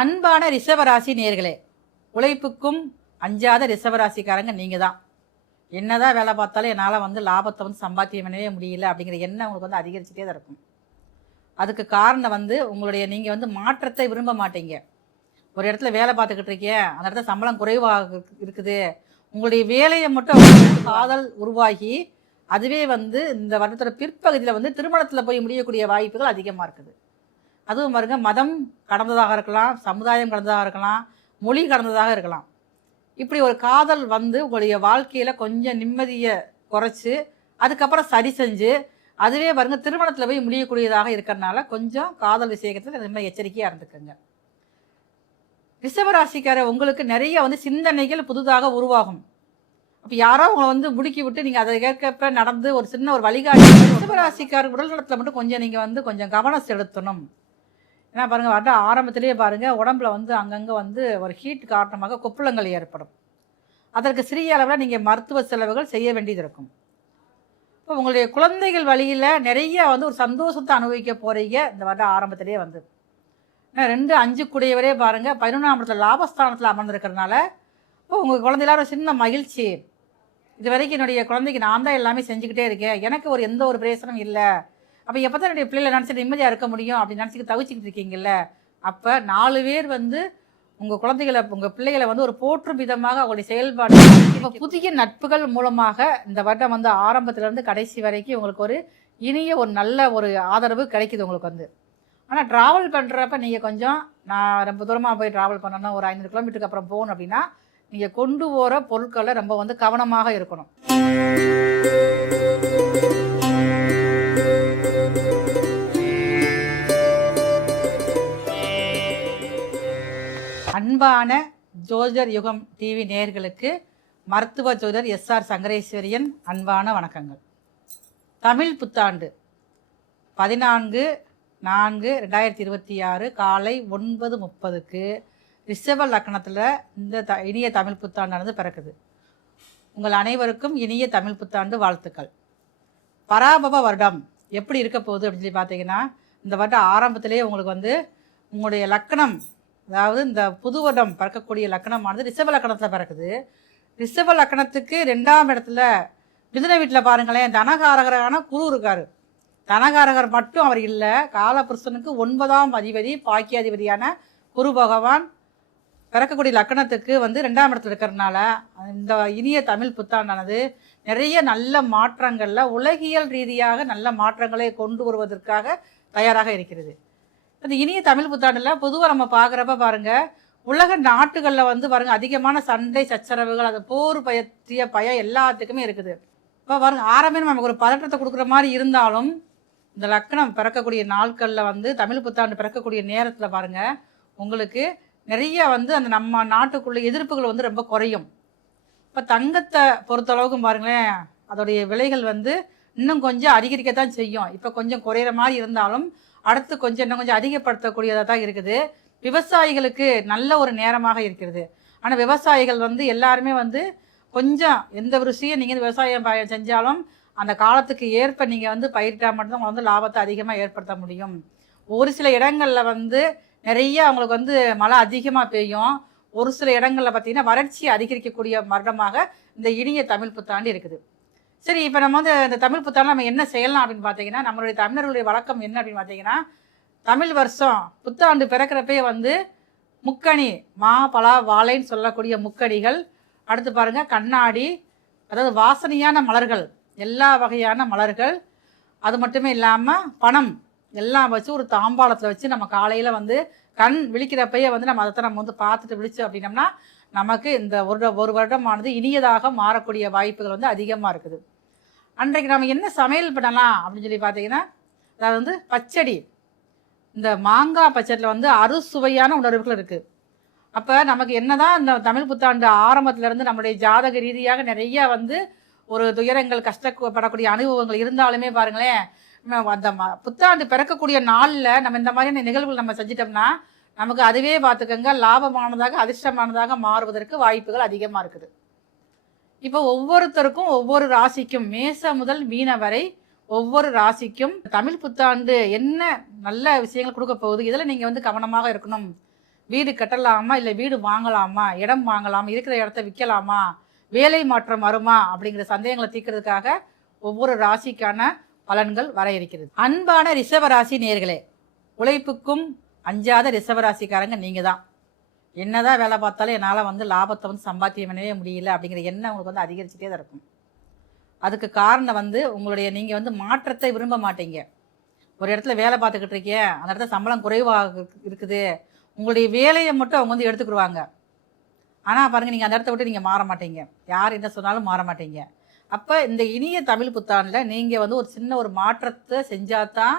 அன்பான ரிஷபராசி நேர்களே, உழைப்புக்கும் அஞ்சாத ரிஷபராசிக்காரங்க நீங்கள் தான். என்னதான் வேலை பார்த்தாலும் என்னால் லாபத்தை சம்பாத்தியம் பண்ணவே முடியல அப்படிங்கிற எண்ணம் உங்களுக்கு அதிகரிச்சுட்டே தான் இருக்கும். அதுக்கு காரணம் நீங்கள் மாற்றத்தை விரும்ப மாட்டீங்க. ஒரு இடத்துல வேலை பார்த்துக்கிட்டு இருக்கீங்க, அந்த இடத்துல சம்பளம் குறைவாக இருக்குது, உங்களுடைய வேலையை மட்டும் காதல் உருவாகி அதுவே இந்த வருடத்தோட பிற்பகுதியில் திருமணத்தில் போய் முடியக்கூடிய வாய்ப்புகள் அதிகமாக இருக்குது. அதுவும் பாருங்க, மதம் கடந்ததாக இருக்கலாம், சமுதாயம் கடந்ததாக இருக்கலாம், மொழி கடந்ததாக இருக்கலாம். இப்படி ஒரு காதல் உங்களுடைய வாழ்க்கையில் கொஞ்சம் நிம்மதியை குறைச்சி அதுக்கப்புறம் சரி செஞ்சு அதுவே பாருங்க திருமணத்தில் போய் முடியக்கூடியதாக இருக்கிறதுனால கொஞ்சம் காதல் விஷயத்தில் ரொம்ப எச்சரிக்கையாக இருந்துக்குங்க. ரிஷபராசிக்கார உங்களுக்கு நிறைய சிந்தனைகள் புதுதாக உருவாகும். அப்போ யாரோ உங்களை முடுக்கி விட்டு நீங்கள் அதை ஏற்கப்ப நடந்து ஒரு சின்ன ஒரு வழிகாட்டி. ரிஷபராசிக்கார உடல் நலத்தில் மட்டும் கொஞ்சம் நீங்கள் கொஞ்சம் கவனம் செலுத்தணும். ஏன்னா பாருங்கள், வர ஆரம்பத்திலேயே பாருங்கள், உடம்புல அங்கங்கே ஒரு ஹீட் காரணமாக கொப்புளங்கள் ஏற்படும். அதற்கு சிறிய அளவில் நீங்கள் மருத்துவ செலவுகள் செய்ய வேண்டியது இருக்கும். இப்போ உங்களுடைய குழந்தைகள் வழியில் நிறைய ஒரு சந்தோஷத்தை அனுபவிக்க போகிறீங்க இந்த வருட ஆரம்பத்திலேயே ஏன்னா 2-5 கூடியவரே பாருங்கள் 11ஆம் இடத்துல லாபஸ்தானத்தில் அமர்ந்திருக்கிறதுனால இப்போ உங்கள் குழந்தையில ஒரு சின்ன மகிழ்ச்சி. இது வரைக்கும் என்னுடைய குழந்தைக்கு நான் தான் எல்லாமே செஞ்சுக்கிட்டே இருக்கேன், எனக்கு எந்த ஒரு பிரயோசனம் இல்லை, அப்போ எப்போ தான் என்னுடைய பிள்ளைகளை நினச்சி நிம்மதியாக இருக்க முடியும் அப்படின்னு நினச்சிக்கிட்டு தவிச்சிக்கிட்டு இருக்கீங்கல்ல, அப்போ 4 பேர் உங்கள் குழந்தைகளை உங்கள் பிள்ளைகளை ஒரு போற்றும் விதமாக அவங்களுடைய செயல்பாடு. இப்போ புதிய நட்புகள் மூலமாக இந்த வருடம் ஆரம்பத்திலேருந்து கடைசி வரைக்கும் உங்களுக்கு ஒரு இனிய ஒரு நல்ல ஒரு ஆதரவு கிடைக்குது உங்களுக்கு ஆனால் ட்ராவல் பண்ணுறப்ப நீங்கள் கொஞ்சம், நான் ரொம்ப தூரமாக போய் ட்ராவல் பண்ணணும், ஒரு 500 கிலோமீட்டருக்கு அப்புறம் போகணும் அப்படின்னா நீங்கள் கொண்டு போகிற பொருட்களை ரொம்ப கவனமாக இருக்கணும். அன்பான ஜோதிடர் யுகம் டிவி நேயர்களுக்கு மருத்துவ ஜோதிடர் எஸ்ஆர் சங்கரேஸ்வரியன் அன்பான வணக்கங்கள். தமிழ் புத்தாண்டு 14/4/2026 காலை 9:30க்கு ரிஷப லக்னத்தில் இந்த இனிய தமிழ் புத்தாண்டானது பிறக்குது. உங்கள் அனைவருக்கும் இனிய தமிழ் புத்தாண்டு வாழ்த்துக்கள். பராபவ வருடம் எப்படி இருக்க போகுது அப்படின்னு சொல்லி பார்த்தீங்கன்னா, இந்த வருடம் ஆரம்பத்திலேயே உங்களுக்கு உங்களுடைய லக்னம், அதாவது இந்த புது வருடம் பிறக்கக்கூடிய லக்னமானது ரிஷப லக்னத்தில் பிறக்குது. ரிஷப லக்னத்துக்கு 2ஆம் இடத்துல மிதுன வீட்டில் பாருங்களேன், தனகாரகரான குரு இருக்கார். தனகாரகர் மட்டும் அவர் இல்லை, காலபுருஷனுக்கு 9ஆம் அதிபதி பாக்கியாதிபதியான குரு பகவான் பிறக்கக்கூடிய லக்னத்துக்கு 2ஆம் இடத்துல இருக்கிறதுனால இந்த இனிய தமிழ் புத்தாண்டானது நிறைய நல்ல மாற்றங்களில் உலகியல் ரீதியாக நல்ல மாற்றங்களை கொண்டு வருவதற்காக தயாராக இருக்கிறது. இந்த இனிய தமிழ் புத்தாண்டில் பொதுவாக நம்ம பார்க்குறப்ப பாருங்கள், உலக நாட்டுகளில் பாருங்கள் அதிகமான சண்டை சச்சரவுகள், அது போர் பற்றிய பயம் எல்லாத்துக்குமே இருக்குது. இப்போ பாருங்கள், ஆரம்பமே நமக்கு ஒரு பதற்றத்தை கொடுக்குற மாதிரி இருந்தாலும் இந்த லக்னம் பிறக்கக்கூடிய நாட்களில் தமிழ் புத்தாண்டு பிறக்கக்கூடிய நேரத்தில் பாருங்கள் உங்களுக்கு நிறைய அந்த நம்ம நாட்டுக்குள்ள எதிர்ப்புகள் ரொம்ப குறையும். இப்போ தங்கத்தை பொறுத்தளவுக்கும் பாருங்களேன், அதோடைய விலைகள் இன்னும் கொஞ்சம் அதிகரிக்கத்தான் செய்யும். இப்போ கொஞ்சம் குறையிற மாதிரி இருந்தாலும் அடுத்து கொஞ்சம் இன்னும் கொஞ்சம் அதிகப்படுத்தக்கூடியதாக தான் இருக்குது. விவசாயிகளுக்கு நல்ல ஒரு நேரமாக இருக்கிறது. ஆனால் விவசாயிகள் எல்லாருமே கொஞ்சம் எந்த ஒரு விஷயம் நீங்கள் விவசாயம் செஞ்சாலும் அந்த காலத்துக்கு ஏற்ப நீங்கள் பயிரிட்டால் மட்டும்தான் உங்களை லாபத்தை அதிகமாக ஏற்படுத்த முடியும். ஒரு சில இடங்களில் நிறைய அவங்களுக்கு மழை அதிகமாக பெய்யும். ஒரு சில இடங்களில் பார்த்திங்கன்னா வறட்சி அதிகரிக்கக்கூடிய வருடமாக இந்த இனிய தமிழ் புத்தாண்டு இருக்குது. சரி, இப்போ நம்ம இந்த தமிழ் புத்தாண்டு நம்ம என்ன செய்யலாம் அப்படின்னு பார்த்தீங்கன்னா, நம்மளுடைய தமிழர்களுடைய வழக்கம் என்ன அப்படின்னு பார்த்தீங்கன்னா, தமிழ் வருஷம் புத்தாண்டு பிறக்கிறப்பே முக்கணி, மா பலா வாழைன்னு சொல்லக்கூடிய முக்கணிகள், அடுத்து பாருங்கள் கண்ணாடி, அதாவது வாசனையான மலர்கள், எல்லா வகையான மலர்கள், அது மட்டுமே இல்லாமல் பணம் எல்லாம் வச்சு ஒரு தாம்பாளத்தில் வச்சு நம்ம காலையில் கண் விழிக்கிறப்பையே நம்ம அதை நம்ம பார்த்துட்டு விழிச்சோம் அப்படின்னம்னா நமக்கு இந்த ஒரு வருடமானது இனியதாக மாறக்கூடிய வாய்ப்புகள் அதிகமாக இருக்குது. அன்றைக்கு நம்ம என்ன சமையல் பண்ணலாம் அப்படின்னு சொல்லி பார்த்தீங்கன்னா, அதாவது பச்சடி, இந்த மாங்காய் பச்சடியில் அறுசுவையான உணர்வுகள் இருக்குது. அப்போ நமக்கு என்னதான் இந்த தமிழ் புத்தாண்டு ஆரம்பத்திலேருந்து நம்மளுடைய ஜாதக ரீதியாக நிறைய ஒரு துயரங்கள் கஷ்டப்படக்கூடிய அனுபவங்கள் இருந்தாலுமே பாருங்களேன், அந்த புத்தாண்டு பிறக்கக்கூடிய நாளில் நம்ம இந்த மாதிரியான நிகழ்வுகள் நம்ம செஞ்சிட்டோம்னா நமக்கு அதுவே பார்த்துக்கோங்க லாபமானதாக அதிர்ஷ்டமானதாக மாறுவதற்கு வாய்ப்புகள் அதிகமாக இருக்குது. இப்போ ஒவ்வொருத்தருக்கும் ஒவ்வொரு ராசிக்கும் மேச முதல் மீன வரை ஒவ்வொரு ராசிக்கும் தமிழ் புத்தாண்டு என்ன நல்ல விஷயங்கள் கொடுக்க போகுது, இதில் நீங்கள் கவனமாக இருக்கணும். வீடு கட்டலாமா, இல்லை வீடு வாங்கலாமா, இடம் வாங்கலாமா, இருக்கிற இடத்த விற்கலாமா, வேலை மாற்றம் வருமா அப்படிங்கிற சந்தேகங்களை தீர்க்கிறதுக்காக ஒவ்வொரு ராசிக்கான பலன்கள் வர இருக்கிறது. அன்பான ரிஷபராசி நேர்களே, உழைப்புக்கும் அஞ்சாத ரிஷபராசிக்காரங்க நீங்கள் தான். என்னதான் வேலை பார்த்தாலும் என்னால் வந்து லாபத்தை வந்து சம்பாத்தியம் பண்ணவே முடியல அப்படிங்கிற எண்ணம் உங்களுக்கு வந்து அதிகரிச்சுட்டே தான் இருக்கும். அதுக்கு காரணம் வந்து உங்களுடைய நீங்கள் வந்து மாற்றத்தை விரும்ப மாட்டீங்க. ஒரு இடத்துல வேலை பார்த்துக்கிட்டு இருக்கேன், அந்த இடத்துல சம்பளம் குறைவாக இருக்குது, உங்களுடைய வேலையை மட்டும் அவங்க வந்து எடுத்துக்கிடுவாங்க. ஆனால் பாருங்கள், நீங்கள் அந்த இடத்த விட்டு நீங்கள் மாற மாட்டீங்க, யார் என்ன சொன்னாலும் மாற மாட்டீங்க. அப்போ இந்த இனிய தமிழ் புத்தாண்டில் நீங்கள் வந்து ஒரு சின்ன ஒரு மாற்றத்தை செஞ்சால் தான்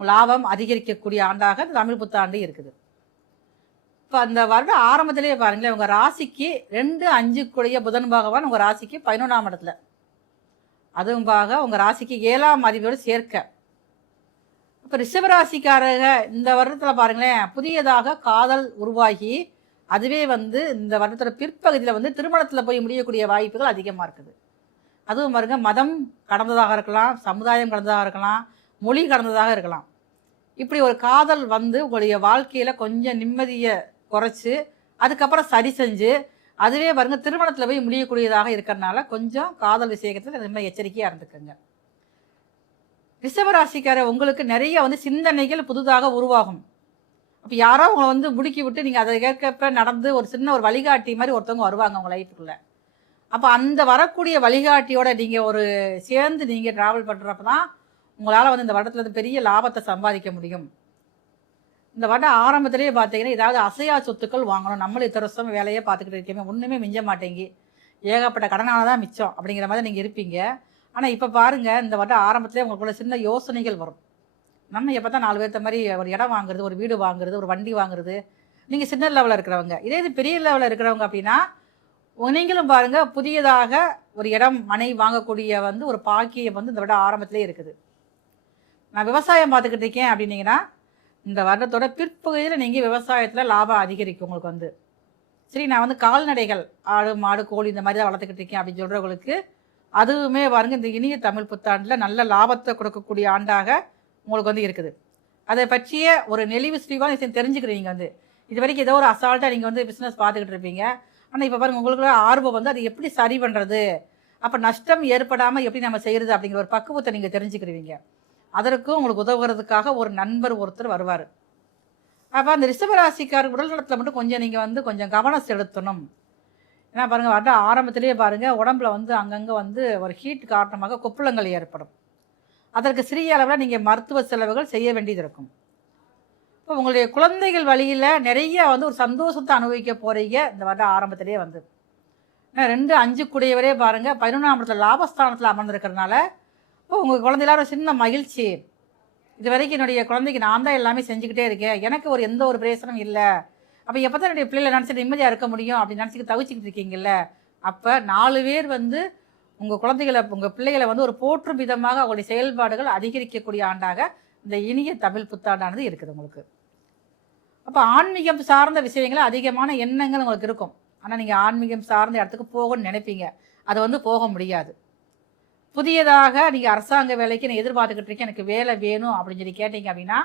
லாபம் அதிகரிக்கக்கூடிய ஆண்டாக தமிழ் புத்தாண்டு இருக்குது. இப்போ அந்த வருட ஆரம்பத்திலேயே பாருங்களேன், உங்கள் ராசிக்கு 2-5 புதன் பகவான் உங்கள் ராசிக்கு 11ஆம் இடத்துல, அதுவும் உங்கள் ராசிக்கு 7ஆம் அதிபதியோடு சேர்க்க. இப்போ ரிஷபராசிக்காரங்க இந்த வருடத்தில் பாருங்களேன், புதியதாக காதல் உருவாகி அதுவே வந்து இந்த வருடத்தோட பிற்பகுதியில் வந்து திருமணத்தில் போய் முடியக்கூடிய வாய்ப்புகள் அதிகமாக இருக்குது. அதுவும் பாருங்க, மதம் கடந்ததாக இருக்கலாம், சமுதாயம் கடந்ததாக இருக்கலாம், மொழி கடந்ததாக இருக்கலாம். இப்படி ஒரு காதல் வந்து உங்களுடைய வாழ்க்கையில் கொஞ்சம் நிம்மதியை குறைச்சி அதுக்கப்புறம் சரி செஞ்சு அதுவே பாருங்க திருமணத்தில் போய் முடியக்கூடியதாக இருக்கிறதுனால கொஞ்சம் காதல் விஷயத்தில் ரொம்ப எச்சரிக்கையாக இருந்துக்குங்க. ரிஷபராசிக்கார உங்களுக்கு நிறைய வந்து சிந்தனைகள் புதுதாக உருவாகும். அப்போ யாரோ உங்களை வந்து முடுக்கி விட்டு நீங்கள் அதை கேட்கப்ப நடந்து ஒரு சின்ன ஒரு வழிகாட்டி மாதிரி ஒருத்தவங்க வருவாங்க உங்கள் லைஃபுக்குள்ளே. அப்போ அந்த வரக்கூடிய வழிகாட்டியோட நீங்கள் ஒரு சேர்ந்து நீங்கள் ட்ராவல் பண்ணுறப்ப தான் உங்களால் வந்து இந்த வருடத்தில் பெரிய லாபத்தை சம்பாதிக்க முடியும். இந்த வருடம் ஆரம்பத்திலேயே பார்த்தீங்கன்னா ஏதாவது அசையா சொத்துக்கள் வாங்கணும், நம்மளும் இத்தனை வருஷம் வேலையே பார்த்துக்கிட்டு இருக்கேன், ஒன்றுமே மிஞ்ச மாட்டேங்கி, ஏகப்பட்ட கடனால தான் மிச்சம் அப்படிங்கிற மாதிரி நீங்கள் இருப்பீங்க. ஆனால் இப்போ பாருங்கள், இந்த வருடம் ஆரம்பத்திலே உங்களுக்குள்ள சின்ன யோசனைகள் வரும். நம்ம எப்போ தான் 4 பேர்த்த மாதிரி ஒரு இடம் வாங்குறது, ஒரு வீடு வாங்குறது, ஒரு வண்டி வாங்குறது, நீங்கள் சின்ன லெவலில் இருக்கிறவங்க. இதே இது பெரிய லெவலில் இருக்கிறவங்க அப்படின்னா நீங்களும் பாருங்கள், புதியதாக ஒரு இடம் மனை வாங்கக்கூடிய வந்து ஒரு பாக்கியம் வந்து இந்த வருடம் ஆரம்பத்திலே இருக்குது. நான் விவசாயம் பார்த்துக்கிட்டு இருக்கேன் அப்படின்னீங்கன்னா இந்த வருடத்தோட பிற்பகுதியில் நீங்கள் விவசாயத்தில் லாபம் அதிகரிக்கும் உங்களுக்கு வந்து. சரி, நான் வந்து கால்நடைகள் ஆடு மாடு கோழி இந்த மாதிரி தான் வளர்த்துக்கிட்டு இருக்கேன் அப்படின்னு சொல்கிறவங்களுக்கு அதுவுமே பாருங்கள் இந்த இனிய தமிழ் புத்தாண்டில் நல்ல லாபத்தை கொடுக்கக்கூடிய ஆண்டாக உங்களுக்கு வந்து இருக்குது. அதை பற்றிய ஒரு நெளிவு சுழிவான விஷயம் தெரிஞ்சுக்கிறீங்க. வந்து இது வரைக்கும் ஏதோ ஒரு அசால்ட்டாக நீங்கள் வந்து பிஸ்னஸ் பார்த்துக்கிட்டு இருப்பீங்க. ஆனால் இப்போ பாருங்கள், உங்களுக்கு ஆர்வம் வந்து அதை எப்படி சரி பண்ணுறது, அப்போ நஷ்டம் ஏற்படாமல் எப்படி நம்ம செய்கிறது அப்படிங்கிற ஒரு பக்குவத்தை நீங்கள் தெரிஞ்சுக்கிடுவீங்க. அதற்கும் உங்களுக்கு உதவுறதுக்காக ஒரு நண்பர் ஒருத்தர் வருவார். அப்போ அந்த ரிஷபராசிக்கார உடல் நலத்தில் மட்டும் கொஞ்சம் நீங்கள் வந்து கொஞ்சம் கவனம் செலுத்தணும். ஏன்னா பாருங்கள், வர ஆரம்பத்திலேயே பாருங்கள் உடம்புல வந்து அங்கங்கே வந்து ஒரு ஹீட் காரணமாக கொப்புளங்கள் ஏற்படும். அதற்கு சிறிய அளவில் நீங்கள் மருத்துவ செலவுகள் செய்ய வேண்டியது இருக்கும். இப்போ உங்களுடைய குழந்தைகள் வழியில் நிறைய வந்து ஒரு சந்தோஷத்தை அனுபவிக்க போகிறீங்க இந்த வருடம் ஆரம்பத்திலே வந்து. 2-5 பாருங்கள் 11ஆம் இடத்துல லாபஸ்தானத்தில் அமர்ந்திருக்கிறதுனால இப்போ உங்கள் குழந்தையில ஒரு சின்ன மகிழ்ச்சி. இது வரைக்கும் என்னுடைய குழந்தைக்கு நான் தான் எல்லாமே செஞ்சுக்கிட்டே இருக்கேன், எனக்கு ஒரு எந்த ஒரு பிரயோசனம் இல்லை, அப்போ எப்போ தான் என்னுடைய பிள்ளைகளை நினச்சி நிம்மதியாக இருக்க முடியும் அப்படின்னு நினச்சிக்கிட்டு தவிச்சிக்கிட்டு இருக்கீங்கல்ல. அப்போ 4 பேர் வந்து உங்கள் குழந்தைகளை உங்கள் பிள்ளைகளை வந்து ஒரு போற்றும் விதமாக அவங்களுடைய செயல்பாடுகள் அதிகரிக்கக்கூடிய ஆண்டாக இந்த இனிய தமிழ் புத்தாண்டானது இருக்குது உங்களுக்கு. அப்போ ஆன்மீகம் சார்ந்த விஷயங்கள் அதிகமான எண்ணங்கள் உங்களுக்கு இருக்கும். ஆனால் நீங்கள் ஆன்மீகம் சார்ந்த இடத்துக்கு போகணும்னு நினைப்பீங்க, அது வந்து போக முடியாது. புதியதாக நீங்கள் அரசாங்க வேலைக்கு நான் எதிர்பார்த்துக்கிட்டு இருக்கேன், எனக்கு வேலை வேணும் அப்படின்னு சொல்லி கேட்டீங்க அப்படின்னா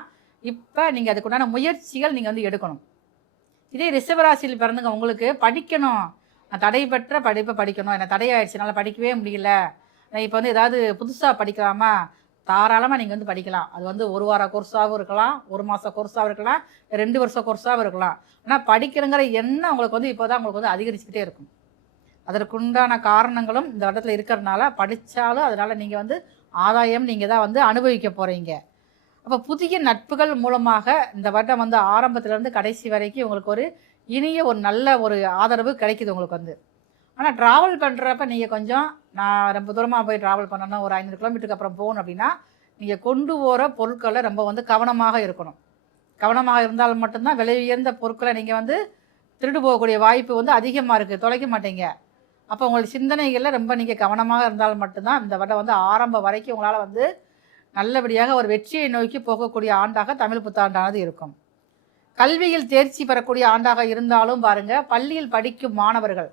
இப்போ நீங்கள் அதுக்குண்டான முயற்சிகள் நீங்கள் வந்து எடுக்கணும். இதே ரிஷபராசியில் பிறந்துங்க உங்களுக்கு படிக்கணும், நான் தடைபெற்ற படிப்பை படிக்கணும், எனக்கு தடையாயிடுச்சு, என்னால் படிக்கவே முடியல, நான் இப்போ வந்து ஏதாவது புதுசாக படிக்கலாமா, தாராளமாக நீங்கள் வந்து படிக்கலாம். அது வந்து 1 வார கோர்ஸாகவும் இருக்கலாம், 1 மாத கோர்ஸாகவும் இருக்கலாம், 2 வருஷ கோர்ஸாகவும் இருக்கலாம். ஆனால் படிக்கணுங்கிற எண்ணம் உங்களுக்கு வந்து இப்போ தான் உங்களுக்கு வந்து அதிகரிச்சுக்கிட்டே இருக்கும். அதற்குண்டான காரணங்களும் இந்த இடத்துல இருக்கிறதுனால படித்தாலும் அதனால் நீங்கள் வந்து ஆதாயம் நீங்கள் தான் வந்து அனுபவிக்க போகிறீங்க. அப்போ புதிய நட்புகள் மூலமாக இந்த வருடம் வந்து ஆரம்பத்துலேருந்து கடைசி வரைக்கும் உங்களுக்கு ஒரு இனிய ஒரு நல்ல ஒரு ஆதரவு கிடைக்குது உங்களுக்கு வந்து. ஆனால் ட்ராவல் பண்ணுறப்ப நீங்கள் கொஞ்சம், நான் ரொம்ப தூரமாக போய் ட்ராவல் பண்ணணும், ஒரு 500 கிலோமீட்டருக்கு அப்புறம் போகணும் அப்படின்னா நீங்கள் கொண்டு போகிற பொருட்களை ரொம்ப வந்து கவனமாக இருக்கணும். கவனமாக இருந்தால் மட்டும்தான் விலை உயர்ந்த பொருட்களை நீங்கள் வந்து திருடு போகக்கூடிய வாய்ப்பு வந்து அதிகமாக இருக்குது, தொலைக்க மாட்டீங்க. அப்போ உங்களுடைய சிந்தனைகளில் ரொம்ப நீங்கள் கவனமாக இருந்தால் மட்டும்தான் இந்த வருடம் வந்து ஆரம்பம் வரைக்கும் உங்களால் வந்து நல்லபடியாக ஒரு வெற்றியை நோக்கி போகக்கூடிய ஆண்டாக தமிழ் புத்தாண்டானது இருக்கும். கல்வியில் தேர்ச்சி பெறக்கூடிய ஆண்டாக இருந்தாலும் பாருங்கள், பள்ளியில் படிக்கும் மாணவர்கள்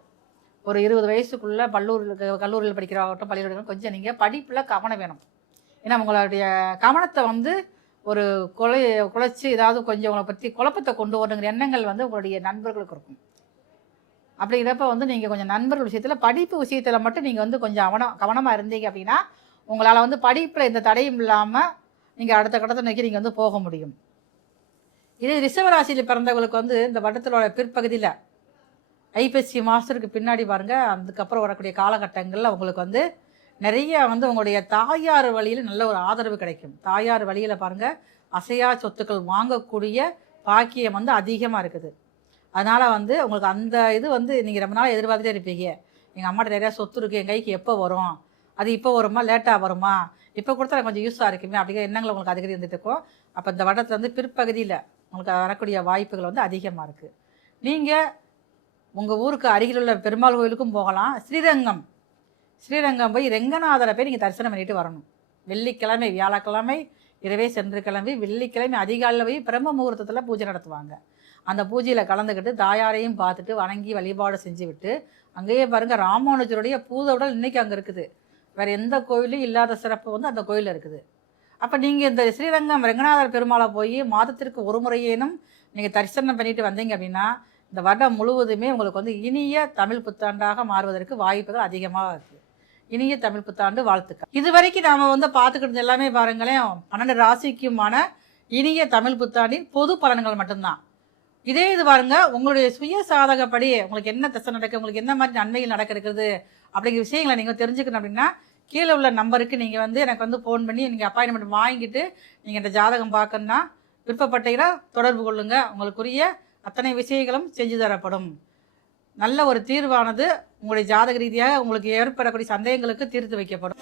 ஒரு 20 வயசுக்குள்ளே கல்லூரியில் படிக்கிறவங்கட்டும் பள்ளியில் கொஞ்சம் நீங்கள் படிப்பில் கவனம் வேணும். ஏன்னா உங்களுடைய கவனத்தை வந்து ஒரு குலைச்சி ஏதாவது கொஞ்சம் உங்களை பற்றி குழப்பத்தை கொண்டு வரணுங்கிற எண்ணங்கள் வந்து உங்களுடைய நண்பர்களுக்கு இருக்கும். அப்படிங்கிறப்ப வந்து நீங்கள் கொஞ்சம் நண்பர்கள் விஷயத்தில் படிப்பு விஷயத்தில் மட்டும் நீங்கள் வந்து கொஞ்சம் கவனமாக இருந்தீங்க அப்படின்னா உங்களால் வந்து படிப்பில் எந்த தடையும் இல்லாமல் நீங்கள் அடுத்த கட்டத்தை நோக்கி நீங்கள் வந்து போக முடியும். இதே ரிஷபராசியில் பிறந்தவங்களுக்கு வந்து இந்த வருடத்தோட பிற்பகுதியில் ஐப்பசி மாதத்துக்கு பின்னாடி பாருங்கள், அதுக்கப்புறம் வரக்கூடிய காலகட்டங்களில் உங்களுக்கு வந்து நிறைய வந்து உங்களுடைய தாயார் வழியில் நல்ல ஒரு ஆதரவு கிடைக்கும். தாயார் வழியில் பாருங்கள் அசையா சொத்துக்கள் வாங்கக்கூடிய பாக்கியம் வந்து அதிகமாக இருக்குது. அதனால் வந்து உங்களுக்கு அந்த இது வந்து நீங்கள் ரொம்ப நாள் எதிர்பார்த்துட்டே இருப்பீங்க. எங்கள் அம்மாட்ட நிறையா சொத்து இருக்குது, என் கைக்கு எப்போ வரும், அது இப்போ வருமா லேட்டாக வருமா, இப்போ கொடுத்தா கொஞ்சம் யூஸாக இருக்குமே அப்படிங்கிற எண்ணங்கள் உங்களுக்கு அடிக்கடி இருந்துட்டு இருக்கும். அப்போ இந்த வருடத்தில் வந்து பிற்பகுதியில் உங்களுக்கு வரக்கூடிய வாய்ப்புகள் வந்து அதிகமாக இருக்குது. நீங்கள் உங்கள் ஊருக்கு அருகில் உள்ள பெருமாள் கோயிலுக்கும் போகலாம். ஸ்ரீரங்கம் போய் ரெங்கநாதரை போய் நீங்கள் தரிசனம் பண்ணிட்டு வரணும். வெள்ளிக்கிழமை வியாழக்கிழமை இரவே சென்று கிளம்பி வெள்ளிக்கிழமை அதிகாலையில் போய் பிரம்ம முகூர்த்தத்தில் பூஜை நடத்துவாங்க. அந்த பூஜையில் கலந்துக்கிட்டு தாயாரையும் பார்த்துட்டு வணங்கி வழிபாடு செஞ்சு விட்டு அங்கேயே பாருங்கள் ராமானுஜருடைய பூதவுடல் இன்றைக்கி அங்கே இருக்குது. வேறு எந்த கோயிலும் இல்லாத சிறப்பு வந்து அந்த கோயிலில் இருக்குது. அப்போ நீங்கள் இந்த ஸ்ரீரங்கம் ரெங்கநாதர் பெருமாளை போய் மாதத்திற்கு ஒரு முறையேனும் நீங்கள் தரிசனம் பண்ணிட்டு வந்தீங்க அப்படின்னா இந்த வருடம் முழுவதுமே உங்களுக்கு வந்து இனிய தமிழ் புத்தாண்டாக மாறுவதற்கு வாய்ப்புகள் அதிகமாக இருக்குது. இனிய தமிழ் புத்தாண்டு வாழ்த்துக்கள். இது வரைக்கும் நாம் வந்து பார்த்துக்கிட்டு எல்லாமே பாருங்களேன் 12 ராசிக்குமான இனிய தமிழ் புத்தாண்டின் பொது பலன்கள் மட்டும்தான். இதே இது பாருங்க உங்களுடைய சுய சாதகப்படி உங்களுக்கு என்ன தசை நடக்கு, உங்களுக்கு என்ன மாதிரி நன்மைகள் நடக்க இருக்குது அப்படிங்கிற விஷயங்களை நீங்கள் தெரிஞ்சுக்கணும் அப்படின்னா கீழே உள்ள நம்பருக்கு நீங்கள் வந்து எனக்கு வந்து ஃபோன் பண்ணி நீங்கள் அப்பாயின்மெண்ட் வாங்கிட்டு நீங்கள் இந்த ஜாதகம் பார்க்கணுன்னா விருப்பப்பட்டீங்கன்னா தொடர்பு கொள்ளுங்கள். உங்களுக்குரிய அத்தனை விஷயங்களும் செஞ்சு தரப்படும். நல்ல ஒரு தீர்வானது உங்களுடைய ஜாதக ரீதியாக உங்களுக்கு ஏற்படக்கூடிய சந்தேகங்களுக்கு தீர்த்து வைக்கப்படும்.